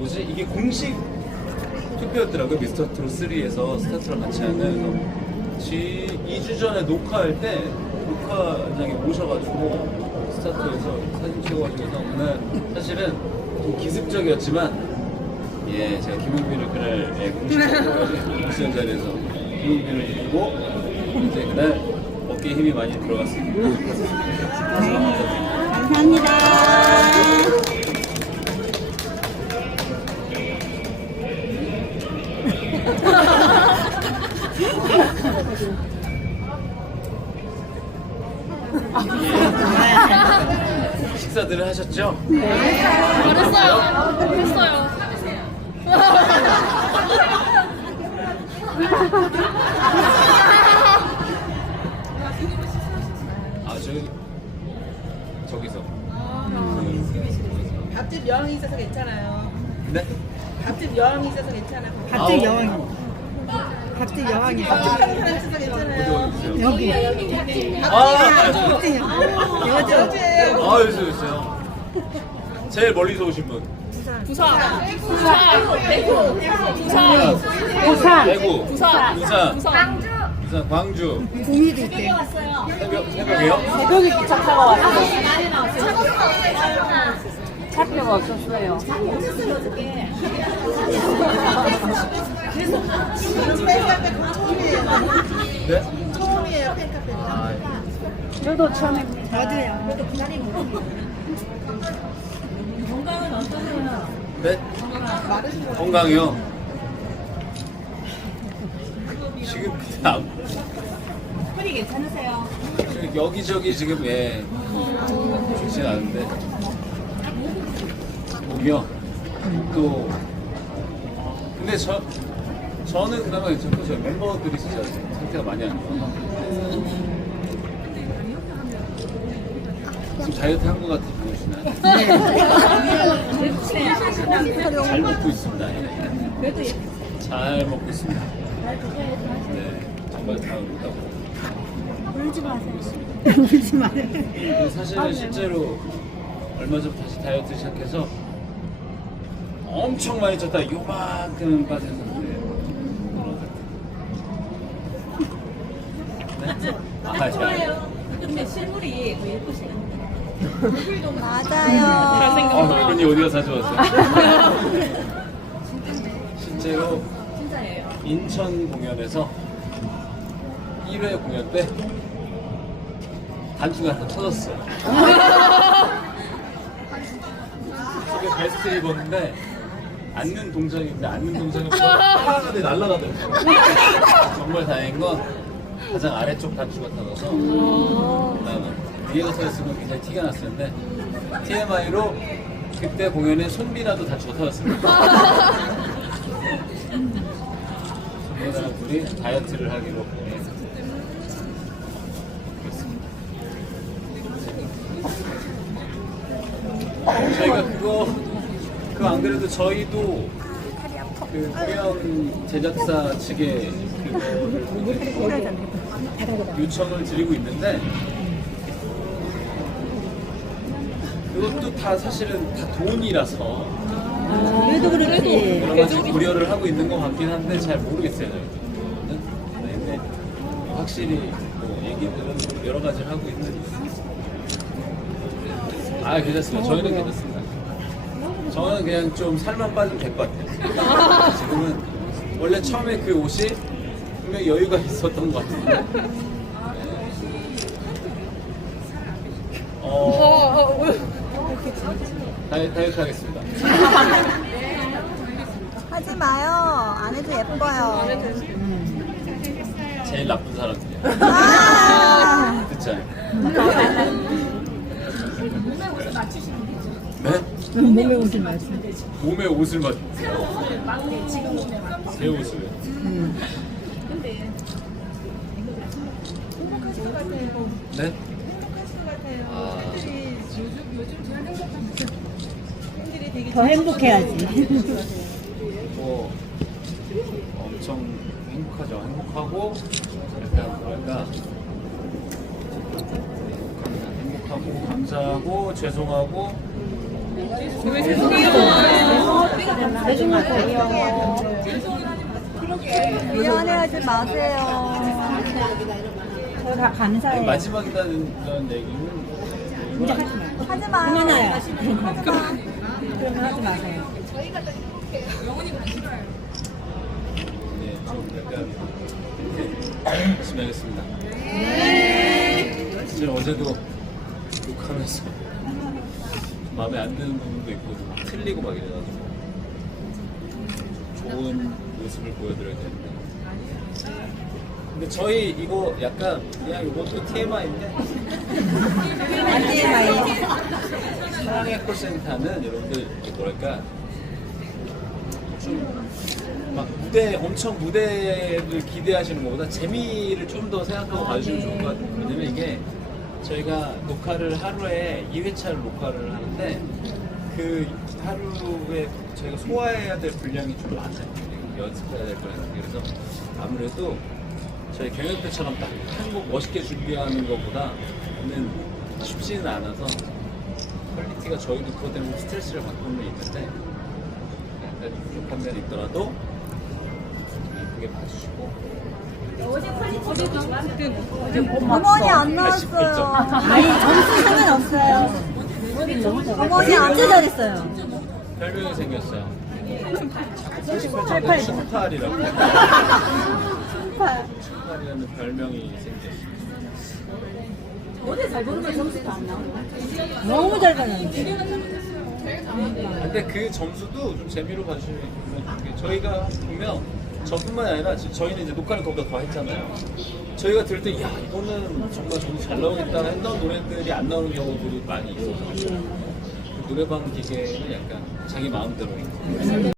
뭐지 이게 공식 투표였더라고요 미스터 트롯 3에서 스타트랑 같이 하는 그래서 지 2주 전에 녹화할 때 녹화장에 모셔가지고 스타트에서 사진 찍어가지고 해서 그날 사실은 좀 기습적이었지만 예 제가 김용빈을 그날 예, 공식적으로 공시연 자리에서 김용빈을 보고 이제 그날 어깨에 힘이 많이 들어갔습니다. 감사합니다. 식사들을 하셨죠? 잘했어요. 했어요. 아 저기 저기서 밥집 여왕이 있어서 괜찮아요. 네? 밥집 여왕이 있어서 괜찮아요. 밥집 여왕이. 밥집 여왕이. 밥집 하는 사람 여기. 아. 어제 아 여기서 여기서요. 제일 멀리서 오신 분. 부산. 부산. 대구. 부산. 부산. 대구. 부산. 부산. 부산. 부산 광주. 구미도 있대. 새벽 새벽이요? 새벽에 기차차가 왔어. 차표가 없었어요. 그. 네? 처음이에요 팬카페. 아, 저도 처음에. 저도요. 네? 건강이요. 지금 안. 허리 괜찮으세요? 지금 여기저기 지금 예 좋진 않은데 목이요 또 근데 저 저는 그나마 괜찮고 저희 멤버들이 진짜 상태가 많이 안 좋아서 지금 다이어트 한 것 같아 보이시나요? 잘 먹고 있습니다. 예. 잘 먹고 있습니다. 네, 정말 잘 먹고 있다고. 울지 마세요. 근데 사실은 실제로 얼마 전 다시 다이어트 시작해서 엄청 많이 쪘다 요만큼 빠졌는데 네? 아, 좋아요. 근데 실물이 더 예쁘시네. 맞아요. 아, 그분이 어디가 사주었어요? 실제로 인천 공연에서 1회 공연 때 단추가 하나 터졌어요. 속에 베스트를 입었는데 앉는 동작인데 앉는 동작은 빨간데 날아가더라고요. 정말 다행인 건 가장 아래쪽 단추가 터져서 그다음에 위에가 터졌으면 굉장히 티가 났을 텐데 TMI로 그때 공연에 손비나도 단추가 터졌습니다. 손비나랑 둘이 다이어트를 하기로 그랬습니다. 저희가 그거 그 안 그래도 저희도 그 공연 제작사 측에 그거를 요청을 드리고 있는데 그것도 다 사실은 다 돈이라서 그래도 그렇지. 여러 가지 고려를 하고 있는 것 같긴 한데 잘 모르겠어요. 저희는. 네, 근데 확실히 뭐 얘기들은 여러 가지를 하고 있는. 아 괜찮습니다. 저희는 괜찮습니다. 저는 그냥 좀 살만 빠지면 될 것 같아요. 지금은 원래 처음에 그 옷이 분명히 여유가 있었던 것 같은데. 어, 다이, 다이어트 하겠습니다. 하지 마요. 안 해도 예뻐요. 제일 나쁜 사람들이야. 아, 않아요? 네? 몸에 옷을 맞추 몸에 옷을 맞. 제 옷을. 행복하실 것 같아요. 네? 더 행복해야지. 뭐 엄청 행복하죠. 행복하고 약간 뭐랄까 행복하고 감사하고 죄송하고 왜 죄송해요? 미안해하지 마세요. 미안해하지 마세요. 저다 감사해요. 마지막이라는 얘기는 이제 하지 마요. 하지 마요. 그만해요. 하지 마. 그러면 하지 마세요. 네, 좀 약간 열심히 하겠습니다. 사실 어제도 욕하면서 마음에 안 드는 부분도 있고 좀 틀리고 막 이래가지고 좋은 모습을 보여드려야 되는데 근데 저희 이거 약간 그냥 이것도 TMI인데 안돼 마요. 사랑의 콜센터는 여러분들 뭐랄까 좀막 무대 엄청 무대를 기대하시는 것보다 재미를 좀 더 생각하고 봐주시면 좋을 것 같아요. 왜냐면 이게 저희가 녹화를 하루에 2회차를 녹화를 하는데 그 하루에 저희가 소화해야 될 분량이 좀 많아요. 그리고 연습해야 될 거라서 그래서 아무래도 저희 경연 때처럼 딱 한 곡 멋있게 준비하는 것보다는 쉽지는 않아서 퀄리티가 저희도 그것 때문에 스트레스를 받고 있는데 약간 부족한 면이 있더라도 예쁘게 봐주시고 어머니 안 나왔어요. 아니 점수 상관없어요. 어머니 안 잘했어요. 별명이 생겼어요. 자꾸 88. 88점 충팔이라고. 충팔이라는 별명이 생겼어요. 너무 잘 받았는데. 근데 그 점수도 좀 재미로 봐주시면 좋겠어요. 저희가 보면 저뿐만 아니라 지금 저희는 이제 녹화를 거기다 더 했잖아요. 저희가 들을 때, 야, 이거는 정말 점수 잘 나오겠다 했던 노래들이 안 나오는 경우들이 많이 있어서 그 노래방 기계는 약간 자기 마음대로